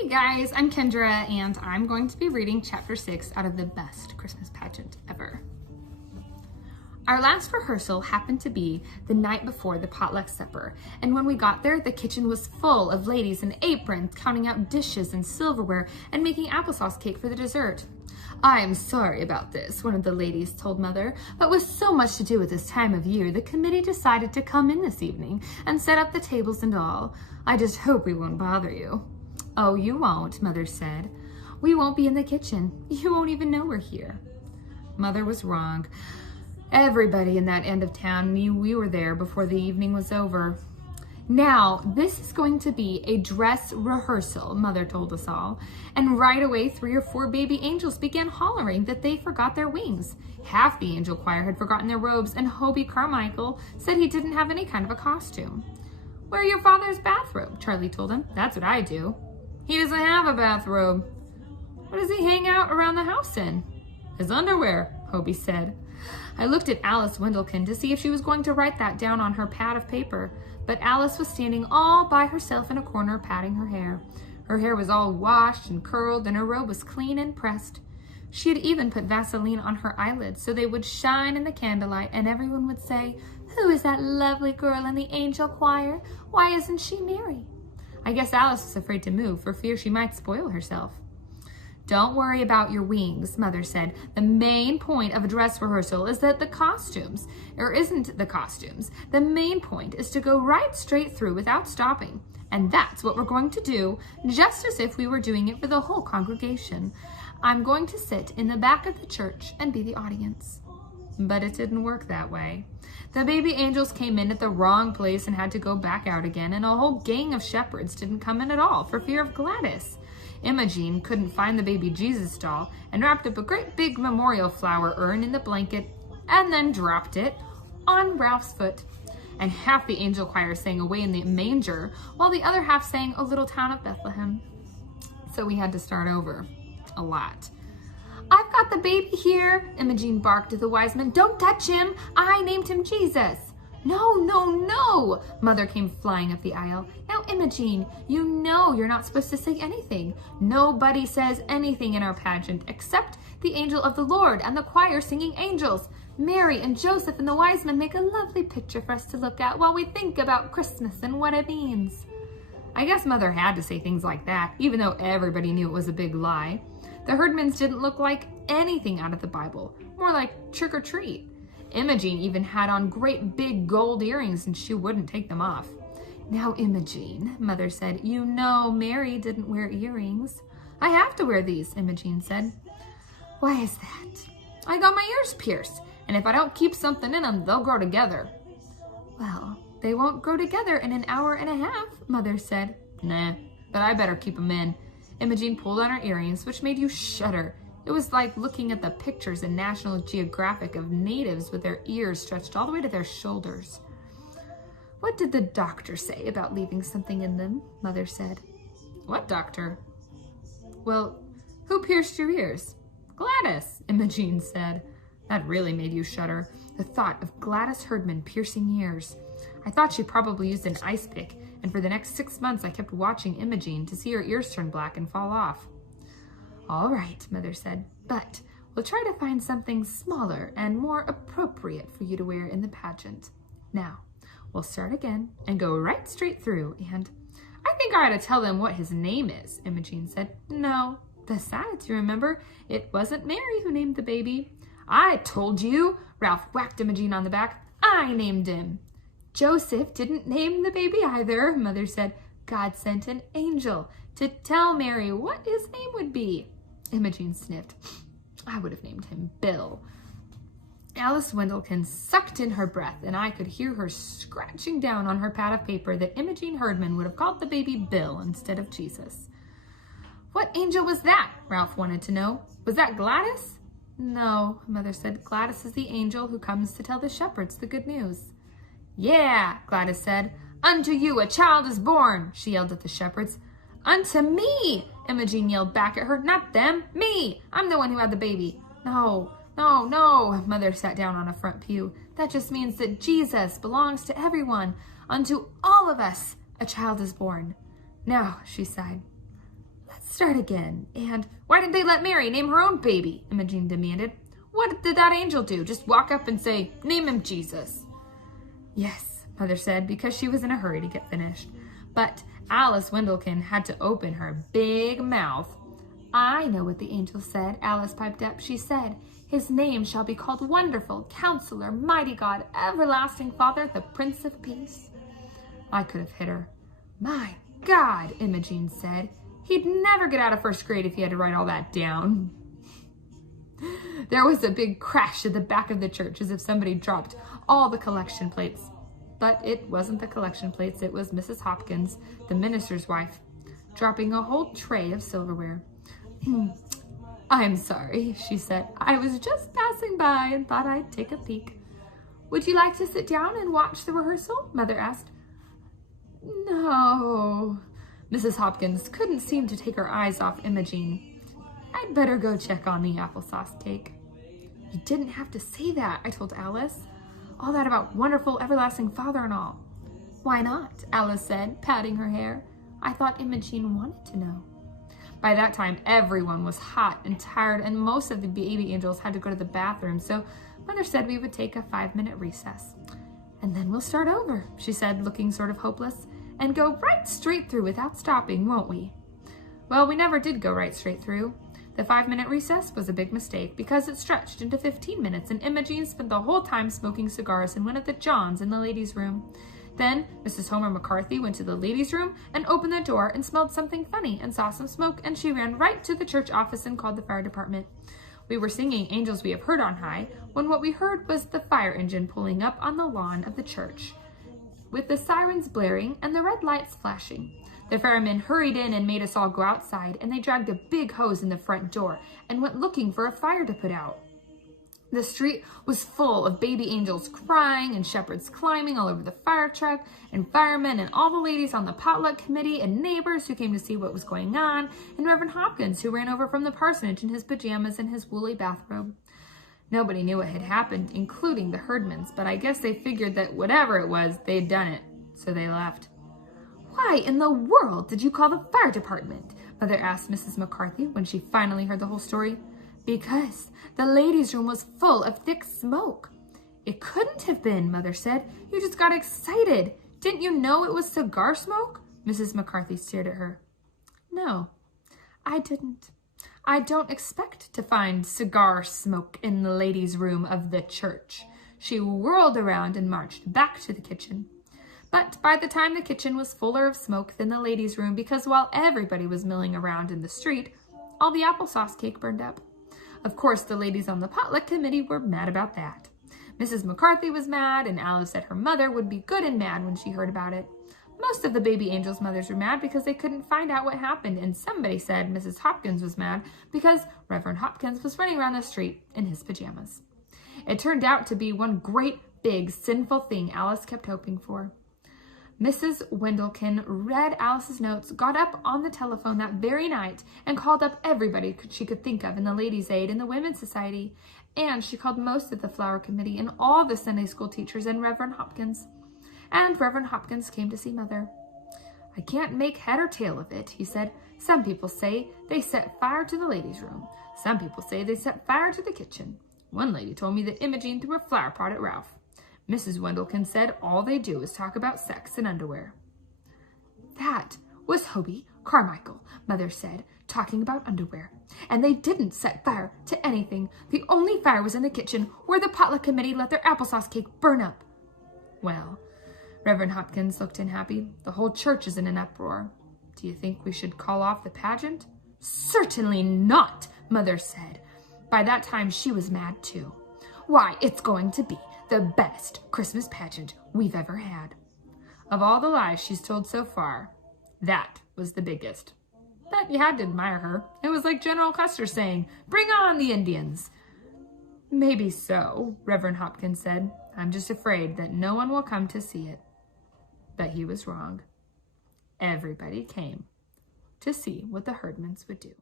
Hey guys, I'm Kendra and I'm going to be reading chapter 6 out of the best Christmas pageant ever. Our last rehearsal happened to be the night before the potluck supper, and when we got there, the kitchen was full of ladies in aprons counting out dishes and silverware and making applesauce cake for the dessert. "I am sorry about this," one of the ladies told Mother, "but with so much to do at this time of year, the committee decided to come in this evening and set up the tables and all. I just hope we won't bother you." "Oh, you won't," Mother said. "We won't be in the kitchen. You won't even know we're here." Mother was wrong. Everybody in that end of town knew we were there before the evening was over. "Now, this is going to be a dress rehearsal," Mother told us all. And right away, 3 or 4 baby angels began hollering that they forgot their wings. Half the angel choir had forgotten their robes, and Hobie Carmichael said he didn't have any kind of a costume. "Wear your father's bathrobe," Charlie told him. "That's what I do." "He doesn't have a bathrobe." "What does he hang out around the house in?" "His underwear," Hobie said. I looked at Alice Wendelkin to see if she was going to write that down on her pad of paper, but Alice was standing all by herself in a corner patting her hair. Her hair was all washed and curled, and her robe was clean and pressed. She had even put Vaseline on her eyelids so they would shine in the candlelight, and everyone would say, "Who is that lovely girl in the angel choir? Why isn't she Mary?" I guess Alice was afraid to move for fear she might spoil herself. "Don't worry about your wings," Mother said. "The main point of a dress rehearsal is that the costumes main point is to go right straight through without stopping. And that's what we're going to do, just as if we were doing it for the whole congregation. I'm going to sit in the back of the church and be the audience." But it didn't work that way. The baby angels came in at the wrong place and had to go back out again, and a whole gang of shepherds didn't come in at all for fear of Gladys. Imogene couldn't find the baby Jesus doll and wrapped up a great big memorial flower urn in the blanket and then dropped it on Ralph's foot. And half the angel choir sang away in the manger while the other half sang "O Little Town of Bethlehem." So we had to start over. A lot. "I've got the baby here," Imogene barked at the wise men. "Don't touch him. I named him Jesus." "No, no, no!" Mother came flying up the aisle. "Now, Imogene, you know you're not supposed to say anything. Nobody says anything in our pageant except the angel of the Lord and the choir singing angels. Mary and Joseph and the wise men make a lovely picture for us to look at while we think about Christmas and what it means." I guess Mother had to say things like that, even though everybody knew it was a big lie. The herdmans didn't look like anything out of the Bible, more like trick or treat. Imogene even had on great big gold earrings and she wouldn't take them off. "Now, Imogene," Mother said, "you know Mary didn't wear earrings." "I have to wear these," Imogene said. "Why is that?" "I got my ears pierced, and if I don't keep something in them, they'll grow together." "Well, they won't grow together in an hour and a half," Mother said. "Nah, but I better keep them in." Imogene pulled on her earrings, which made you shudder. It was like looking at the pictures in National Geographic of natives with their ears stretched all the way to their shoulders. "What did the doctor say about leaving something in them?" Mother said. "What doctor?" "Well, who pierced your ears?" "Gladys," Imogene said. That really made you shudder. The thought of Gladys Herdman piercing ears. I thought she probably used an ice pick, and for the next 6 months I kept watching Imogene to see her ears turn black and fall off. "All right," Mother said, "but we'll try to find something smaller and more appropriate for you to wear in the pageant. Now, we'll start again and go right straight through, and I think I ought to tell them what his name is," Imogene said. "No, besides, you remember, it wasn't Mary who named the baby." "I told you," Ralph whacked Imogene on the back. "I named him." "Joseph didn't name the baby either," Mother said. "God sent an angel to tell Mary what his name would be." Imogene sniffed. "I would have named him Bill." Alice Wendelkin sucked in her breath, and I could hear her scratching down on her pad of paper that Imogene Herdman would have called the baby Bill instead of Jesus. "What angel was that?" Ralph wanted to know. "Was that Gladys?" "No," Mother said. "Gladys is the angel who comes to tell the shepherds the good news." "Yeah," Gladys said. "Unto you a child is born," she yelled at the shepherds. "Unto me," Imogene yelled back at her. "Not them, me. I'm the one who had the baby." "No, no, no," Mother sat down on a front pew. "That just means that Jesus belongs to everyone. Unto all of us a child is born." "Now," she sighed, Start again. And why didn't they let Mary name her own baby? Imogen demanded. What did that angel do? Just walk up and say, name him Jesus. Yes, Mother said, because she was in a hurry to get finished. But Alice Wendlekin had to open her big mouth. I know what the angel said, Alice piped up. She said, his name shall be called Wonderful, Counselor, Mighty God, Everlasting Father, the Prince of Peace. I could have hit her. My God, Imogen said. He'd never get out of first grade if he had to write all that down. There was a big crash at the back of the church as if somebody dropped all the collection plates. But it wasn't the collection plates, it was Mrs. Hopkins, the minister's wife, dropping a whole tray of silverware. I'm sorry, she said. I was just passing by and thought I'd take a peek. Would you like to sit down and watch the rehearsal? Mother asked. No. Mrs. Hopkins couldn't seem to take her eyes off Imogen. I'd better go check on the applesauce cake. You didn't have to say that, I told Alice. All that about wonderful, everlasting Father and all. Why not? Alice said, patting her hair. I thought Imogen wanted to know. By that time, everyone was hot and tired, and most of the baby angels had to go to the bathroom, so Mother said we would take a 5-minute recess. And then we'll start over, she said, looking sort of hopeless, and go right straight through without stopping, won't we? Well, we never did go right straight through. The 5-minute recess was a big mistake because it stretched into 15 minutes, and Imogen spent the whole time smoking cigars in one of the Johns in the ladies' room. Then Mrs. Homer McCarthy went to the ladies' room and opened the door and smelled something funny and saw some smoke, and she ran right to the church office and called the fire department. We were singing Angels We Have Heard on High when what we heard was the fire engine pulling up on the lawn of the church, with the sirens blaring and the red lights flashing. The firemen hurried in and made us all go outside, and they dragged a big hose in the front door and went looking for a fire to put out. The street was full of baby angels crying and shepherds climbing all over the fire truck and firemen and all the ladies on the potluck committee and neighbors who came to see what was going on, and Reverend Hopkins, who ran over from the parsonage in his pajamas and his woolly bathrobe. Nobody knew what had happened, including the herdmans, but I guess they figured that whatever it was, they'd done it, so they left. Why in the world did you call the fire department? Mother asked Mrs. McCarthy when she finally heard the whole story. Because the ladies' room was full of thick smoke. It couldn't have been, Mother said. You just got excited. Didn't you know it was cigar smoke? Mrs. McCarthy stared at her. No, I didn't. I don't expect to find cigar smoke in the ladies' room of the church. She whirled around and marched back to the kitchen. But by the time the kitchen was fuller of smoke than the ladies' room, because while everybody was milling around in the street, all the applesauce cake burned up. Of course, the ladies on the potluck committee were mad about that. Mrs. McCarthy was mad, and Alice said her mother would be good and mad when she heard about it. Most of the baby angels' mothers were mad because they couldn't find out what happened, and somebody said Mrs. Hopkins was mad because Reverend Hopkins was running around the street in his pajamas. It turned out to be one great, big, sinful thing Alice kept hoping for. Mrs. Wendlekin read Alice's notes, got up on the telephone that very night, and called up everybody she could think of in the Ladies' Aid and the Women's Society. And she called most of the Flower Committee and all the Sunday school teachers and Reverend Hopkins. And Reverend Hopkins came to see Mother. I can't make head or tail of it, he said. Some people say they set fire to the ladies' room. Some people say they set fire to the kitchen. One lady told me that Imogen threw a flower pot at Ralph. Mrs. Wendlekin said all they do is talk about sex and underwear. That was Hobie Carmichael, Mother said, talking about underwear. And they didn't set fire to anything. The only fire was in the kitchen where the potluck committee let their applesauce cake burn up. Well, Reverend Hopkins looked unhappy. The whole church is in an uproar. Do you think we should call off the pageant? Certainly not, Mother said. By that time, she was mad too. Why, it's going to be the best Christmas pageant we've ever had. Of all the lies she's told so far, that was the biggest. But you had to admire her. It was like General Custer saying, "Bring on the Indians." Maybe so, Reverend Hopkins said. I'm just afraid that no one will come to see it. But he was wrong. Everybody came to see what the herdmans would do.